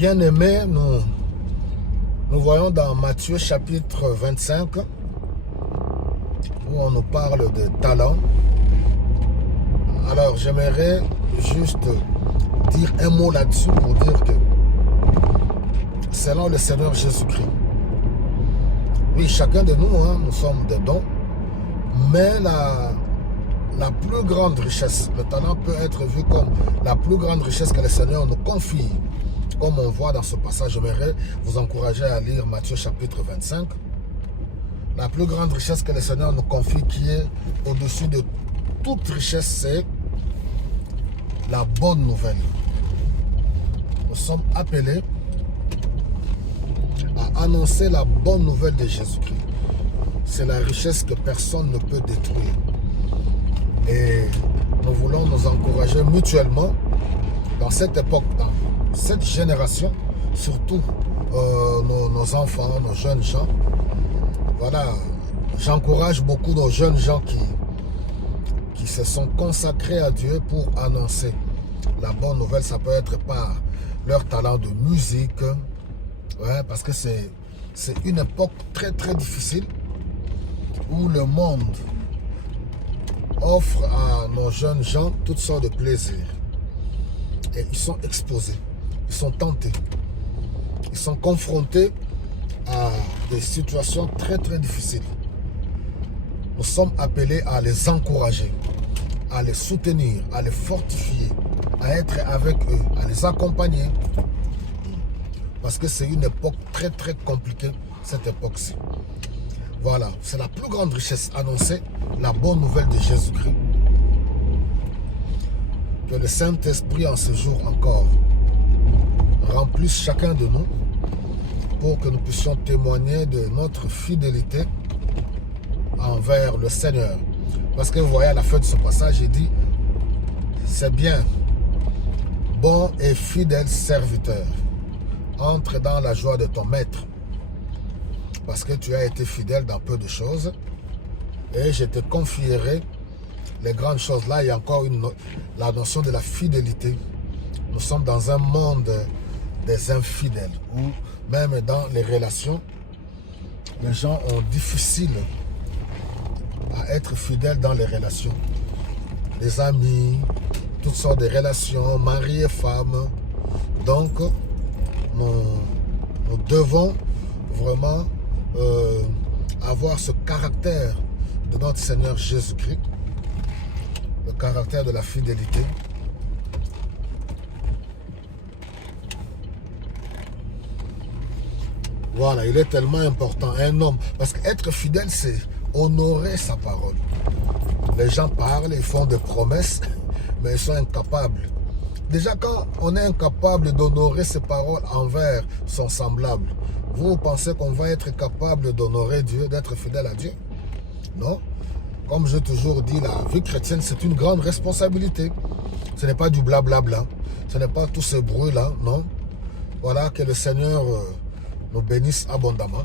Bien-aimés, nous voyons dans Matthieu chapitre 25, où on nous parle de talent. Alors j'aimerais juste dire un mot là-dessus pour dire que selon le Seigneur Jésus-Christ, oui, chacun de nous, nous sommes des dons, mais la plus grande richesse, le talent peut être vu comme la plus grande richesse que le Seigneur nous confie. Comme on voit dans ce passage, j'aimerais vous encourager à lire Matthieu chapitre 25. La plus grande richesse que le Seigneur nous confie, qui est au-dessus de toute richesse, c'est la bonne nouvelle. Nous sommes appelés à annoncer la bonne nouvelle de Jésus-Christ. C'est la richesse que personne ne peut détruire. Et nous voulons nous encourager mutuellement dans cette époque, dans cette génération, surtout nos enfants, nos jeunes gens. Voilà, j'encourage beaucoup nos jeunes gens qui se sont consacrés à Dieu pour annoncer la bonne nouvelle. Ça peut être par leur talent de musique, ouais, parce que c'est une époque très très difficile où le monde offre à nos jeunes gens toutes sortes de plaisirs. Et ils sont exposés, ils sont tentés, ils sont confrontés à des situations très très difficiles. Nous sommes appelés à les encourager, à les soutenir, à les fortifier, à être avec eux, à les accompagner. Parce que c'est une époque très très compliquée, cette époque-ci. Voilà, c'est la plus grande richesse, annoncer la bonne nouvelle de Jésus-Christ. Que le Saint-Esprit en ce jour encore remplisse chacun de nous pour que nous puissions témoigner de notre fidélité envers le Seigneur. Parce que vous voyez à la fin de ce passage, il dit, c'est bien, bon et fidèle serviteur, entre dans la joie de ton maître. Parce que tu as été fidèle dans peu de choses et je te confierai les grandes choses. Là, il y a encore la notion de la fidélité. Nous sommes dans un monde des infidèles où même dans les relations, les gens ont difficile à être fidèles dans les relations. Les amis, toutes sortes de relations, mari et femme. Donc, nous devons vraiment avoir ce caractère de notre Seigneur Jésus-Christ, le caractère de la fidélité. Voilà, il est tellement important, un homme. Parce qu'être fidèle, c'est honorer sa parole. Les gens parlent, ils font des promesses, mais ils sont incapables. Déjà, quand on est incapable d'honorer ses paroles envers son semblable, vous pensez qu'on va être capable d'honorer Dieu, d'être fidèle à Dieu? Non. Comme j'ai toujours dit, la vie chrétienne, c'est une grande responsabilité. Ce n'est pas du blablabla. Ce n'est pas tout ce bruit-là, non. Voilà, que le Seigneur nous bénisse abondamment.